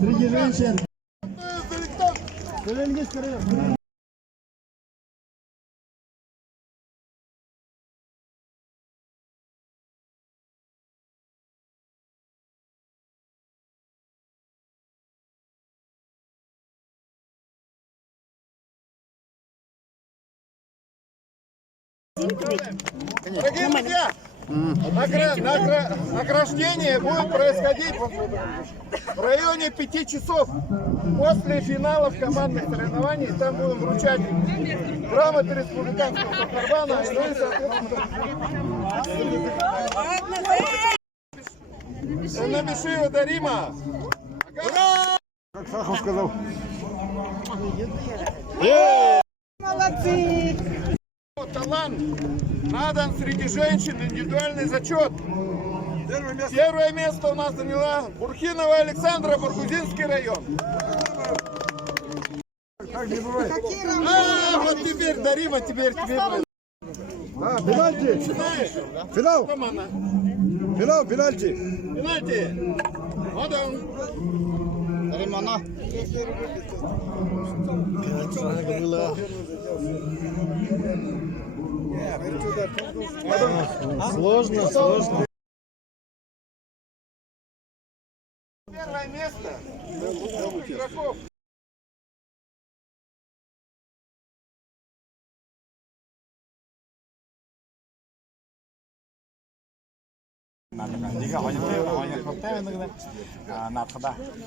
Среди женщин. Дорогие друзья, награждение будет происходить в районе 5 часов после финалов командных соревнований. Там будем вручать грамоты республиканского Сахарбана. Напиши его до Рима. Как Сахов сказал. Молодцы! Талант надан среди женщин, индивидуальный зачет. Первое место у нас заняла Бурхинова Александра, Баргузинский район. Вот теперь Дарима, теперь. Пенальти! Финал! Финал, пенальти! Пенальти! Вот он. Даримана! Сложно. Первое место игроков.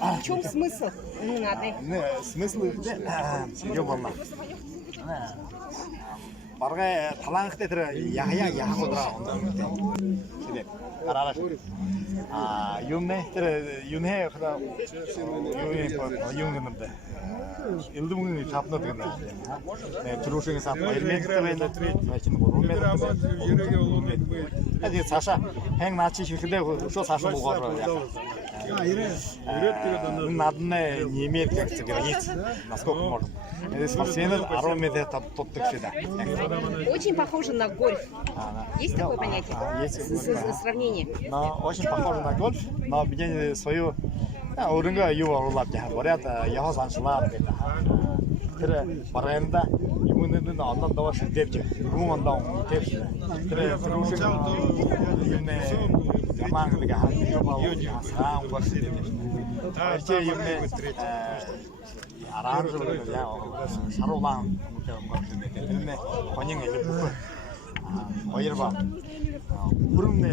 В чем смысл? Не надо. Смысл ёбална. Баргай таланхтай тэр яах удаа ондог. Тэгэ гараараа. Юмнэ тэр юнэ хада юм гэнэмдэ. Элдүмгийн сапнууд гэнэ. Түрүүшгийн сап 2 метр байна. Мачин 3 метр. Тэгээд цаашаа ханг наачи ширэхдээ өшөө цаашаа буугаар яах. Надне не имеет как границ, насколько можно. Спортсмены 10 метров тут всегда. Очень похоже на гольф. Есть такое понятие? Есть сравнение. Но очень похоже на гольф, но мне свою урынга юу оруулаад яах говорят, яхаа санчлаа гэдэг. Тэр барайнда юмнууд нь онон доош дэвж, рүүн ондоо дэвж. Тэр түрүүшиг юмнэ ямаан гэдэг хаалт юу саам гол дэвж. Юмнэ араас яа саруулаан тэрнэ хонин элбүх. Хоёрба хүрмнэ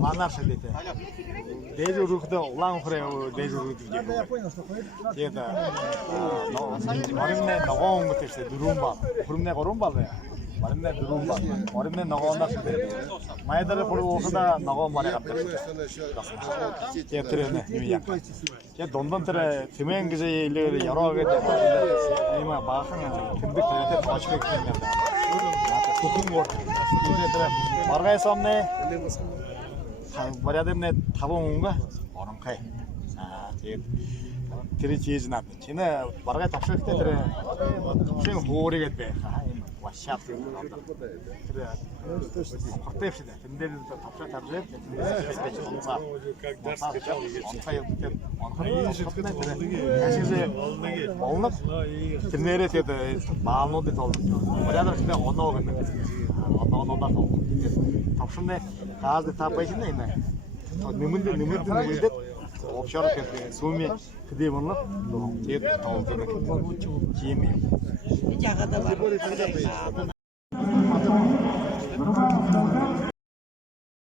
манаар шалдэ. Дээж өрөхдө улаан хүрээ дээж өргөдөг. Тэгээд маринэ ногоон мэтэрсэ дөрвөн ба. Хүрмнэ 3 ба бай. Маринэ 4 ба. Маринэ ногоонаас майдар хүрүүхда ногоон мараа гатдаг. Тэгээд тэрнэ юу яа. Тэгээд дундан тэр тэмэн гэж илээр яроо гэдэг ийм баахан тэмдэг тэрэтэ тоочбек юм байна. Кухунгор 이들 маргай сомны бариадэмнэ 5 унга оронхай. Тэгээд тэр чийж над. Чинэ маргай тавшигтэй тэр шин хуурыгэд бай. Вашаат. Тэр хотевшдэ. Тэндэр тавшаа тавжээд онцаа. Кәшізе олынып, тірнері теді бағылынуды толды. Порядок себе оны оғынды. Оны толды. Тапшынды қазды тапайшында енді. Нөмірді общару кетті. Суыме кіде бұнлық, теді толды. Киемейм. Жағада бар.